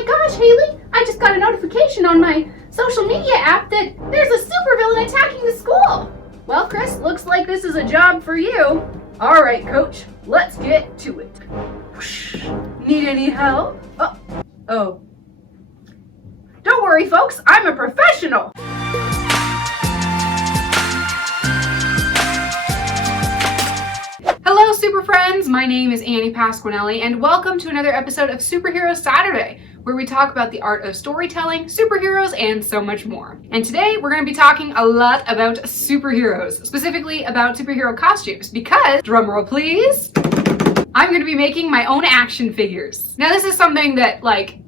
my gosh, Haley, I just got a notification on my social media app that there's a supervillain attacking the school. Well, Chris, looks like this is a job for you. All right, Coach, let's get to it. Whoosh. Need any help? Oh. Don't worry, folks, I'm a professional. Hello, Super Friends. My name is Annie Pasquinelli, and welcome to another episode of Superhero Saturday, where we talk about the art of storytelling, superheroes, and so much more. And today, we're going to be talking a lot about superheroes, specifically about superhero costumes, because, drumroll please, I'm going to be making my own action figures. Now, this is something that,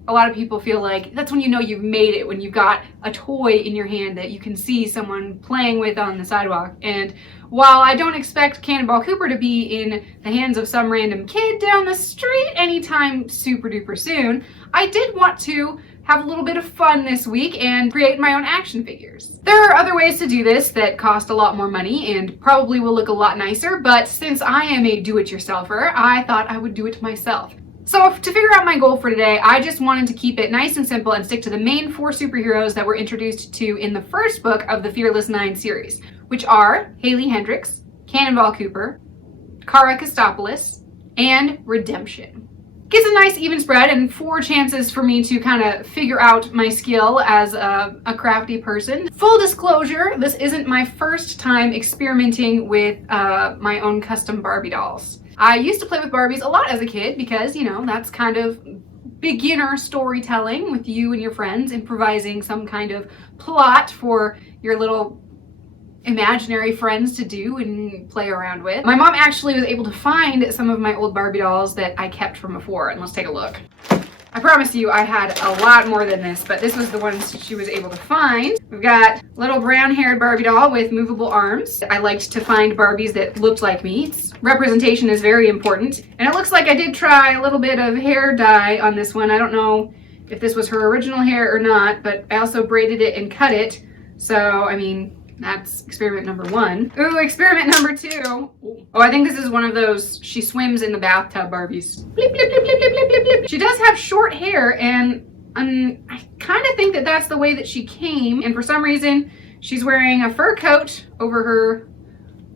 a lot of people feel like that's when you know you've made it, when you've got a toy in your hand that you can see someone playing with on the sidewalk. And while I don't expect Cannonball Cooper to be in the hands of some random kid down the street anytime super duper soon, I did want to have a little bit of fun this week and create my own action figures. There are other ways to do this that cost a lot more money and probably will look a lot nicer, but since I am a do-it-yourselfer, I thought I would do it myself. So to figure out my goal for today, I just wanted to keep it nice and simple and stick to the main 4 superheroes that we're introduced to in the first book of the Fearless 9 series, which are Haley Hendricks, Cannonball Cooper, Kostopoulos, and Redemption. Gives a nice even spread and 4 chances for me to kind of figure out my skill as a crafty person. Full disclosure, this isn't my first time experimenting with my own custom Barbie dolls. I used to play with Barbies a lot as a kid because, that's kind of beginner storytelling with you and your friends, improvising some kind of plot for your little imaginary friends to do and play around with. My mom actually was able to find some of my old Barbie dolls that I kept from before, and let's take a look. I promise you I had a lot more than this, but this was the ones she was able to find. We've got a little brown-haired Barbie doll with movable arms. I liked to find Barbies that looked like me. Representation is very important. And it looks like I did try a little bit of hair dye on this one. I don't know if this was her original hair or not, but I also braided it and cut it. So, that's experiment number 1. Ooh, experiment number 2. Oh, I think this is one of those she swims in the bathtub Barbies. Blip, blip, blip, blip, blip, blip, blip, blip. She does have short hair, and I kind of think that that's the way that she came. And for some reason, she's wearing a fur coat over her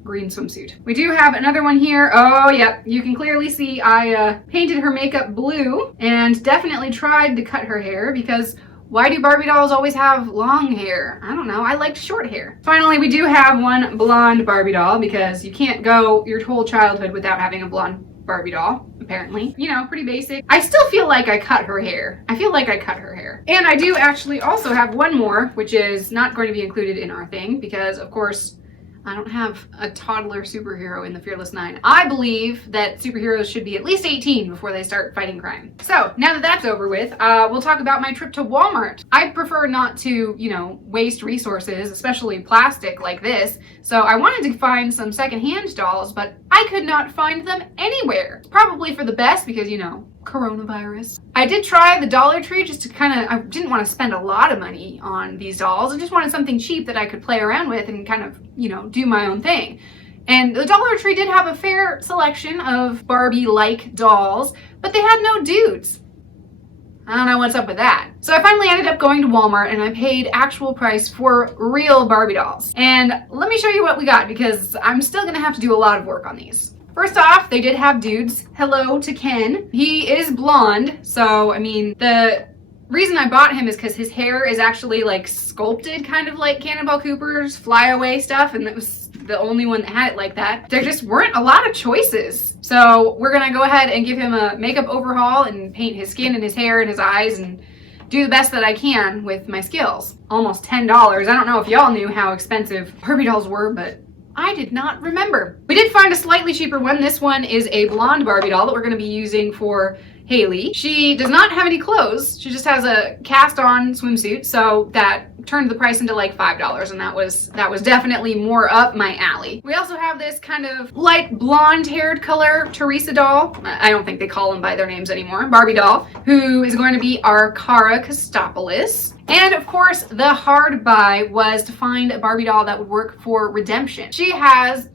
green swimsuit. We do have another one here. Oh, yeah, you can clearly see I painted her makeup blue and definitely tried to cut her hair because why do Barbie dolls always have long hair? I don't know. I liked short hair. Finally, we do have one blonde Barbie doll because you can't go your whole childhood without having a blonde Barbie doll, apparently. Pretty basic. I still feel like I cut her hair. And I do actually also have one more, which is not going to be included in our thing because, of course, I don't have a toddler superhero in the Fearless 9. I believe that superheroes should be at least 18 before they start fighting crime. So now that that's over with, we'll talk about my trip to Walmart. I prefer not to, waste resources, especially plastic like this. So I wanted to find some secondhand dolls, but I could not find them anywhere. It's probably for the best because, coronavirus. I did try the Dollar Tree just to I didn't want to spend a lot of money on these dolls. I just wanted something cheap that I could play around with and kind of, do my own thing. And the Dollar Tree did have a fair selection of Barbie-like dolls, but they had no dudes. I don't know what's up with that. So I finally ended up going to Walmart and I paid actual price for real Barbie dolls. And let me show you what we got because I'm still gonna have to do a lot of work on these. First off, they did have dudes. Hello to Ken. He is blonde, so the reason I bought him is because his hair is actually sculpted kind of like Cannonball Cooper's flyaway stuff, and it was the only one that had it like that. There just weren't a lot of choices. So we're gonna go ahead and give him a makeup overhaul and paint his skin and his hair and his eyes and do the best that I can with my skills. Almost $10. I don't know if y'all knew how expensive Barbie dolls were, but I did not remember. We did find a slightly cheaper one. This one is a blonde Barbie doll that we're going to be using for Haley. She does not have any clothes. She just has a cast-on swimsuit, so that turned the price into $5, and that was definitely more up my alley. We also have this kind of light blonde-haired color Teresa doll. I don't think they call them by their names anymore. Barbie doll, who is going to be our Kostopoulos. And of course, the hard buy was to find a Barbie doll that would work for Redemption. She has,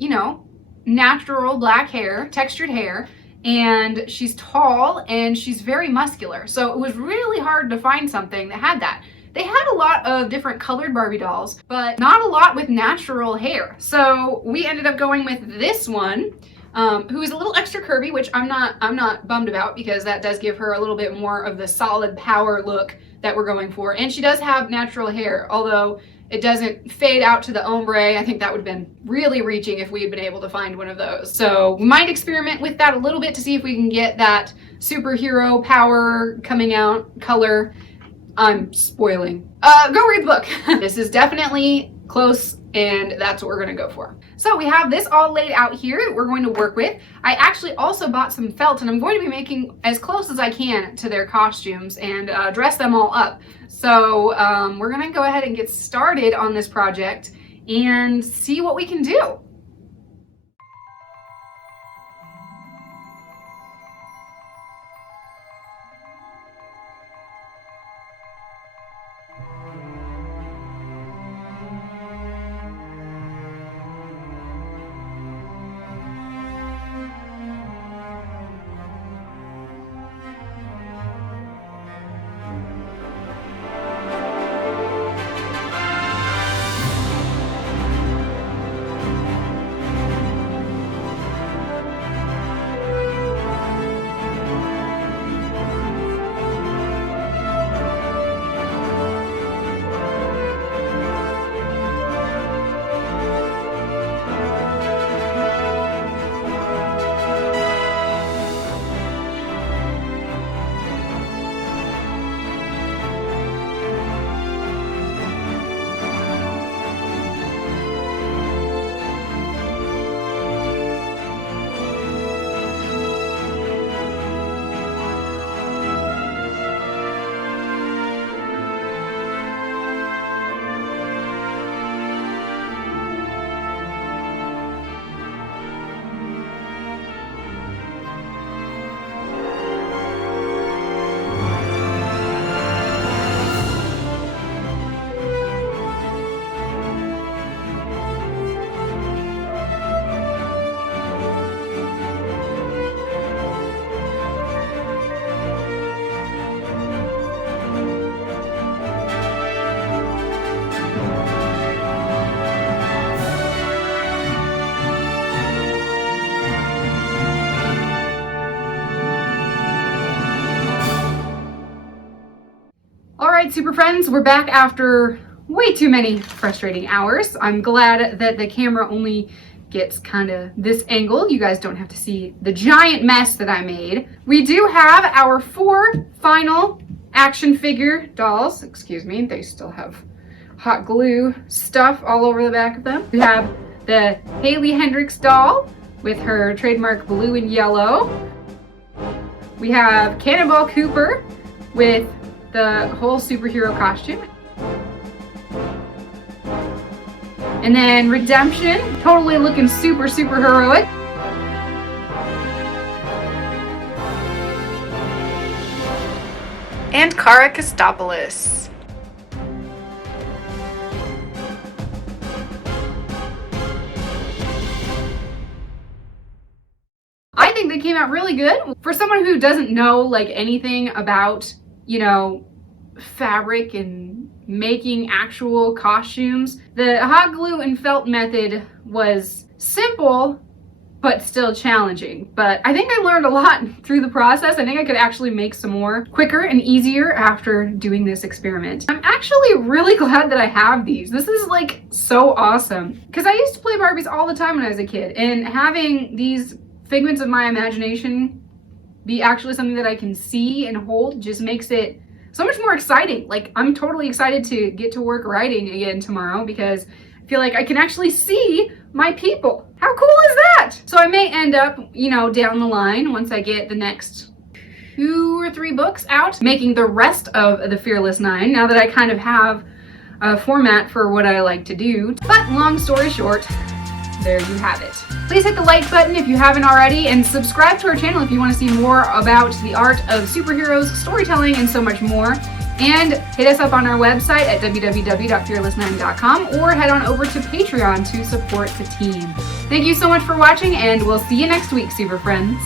natural black hair, textured hair, and she's tall and she's very muscular. So it was really hard to find something that had that. They had a lot of different colored Barbie dolls, but not a lot with natural hair. So we ended up going with this one, who is a little extra curvy, which I'm not bummed about, because that does give her a little bit more of the solid power look that we're going for. And she does have natural hair, although it doesn't fade out to the ombre. I think that would have been really reaching if we had been able to find one of those. So we might experiment with that a little bit to see if we can get that superhero power coming out color. I'm spoiling. Go read the book. This is definitely close, and that's what we're gonna go for. So we have this all laid out here that we're going to work with. I actually also bought some felt, and I'm going to be making as close as I can to their costumes and dress them all up. So we're gonna go ahead and get started on this project and see what we can do. Alright, super friends, we're back after way too many frustrating hours. I'm glad that the camera only gets kind of this angle. You guys don't have to see the giant mess that I made. We do have our 4 final action figure dolls. Excuse me, they still have hot glue stuff all over the back of them. We have the Hendricks doll with her trademark blue and yellow. We have Cannonball Cooper with the whole superhero costume. And then Redemption, totally looking super heroic. And Kostopoulos. I think they came out really good. For someone who doesn't know like anything about, you know, fabric and making actual costumes, the hot glue and felt method was simple but still challenging. But I think I learned a lot through the process. I think I could actually make some more quicker and easier after doing this experiment. I'm actually really glad that I have these. This is like so awesome, because I used to play Barbies all the time when I was a kid, and having these figments of my imagination be actually something that I can see and hold just makes it so much more exciting. Like, I'm totally excited to get to work writing again tomorrow, because I feel like I can actually see my people. How cool is that? So I may end up, you know, down the line, once I get the next 2 or 3 books out, making the rest of the Fearless 9, now that I kind of have a format for what I like to do. But long story short, there you have it. Please hit the like button if you haven't already, and subscribe to our channel if you want to see more about the art of superheroes, storytelling, and so much more. And hit us up on our website at www.fearless9.com, or head on over to Patreon to support the team. Thank you so much for watching, and we'll see you next week, super friends.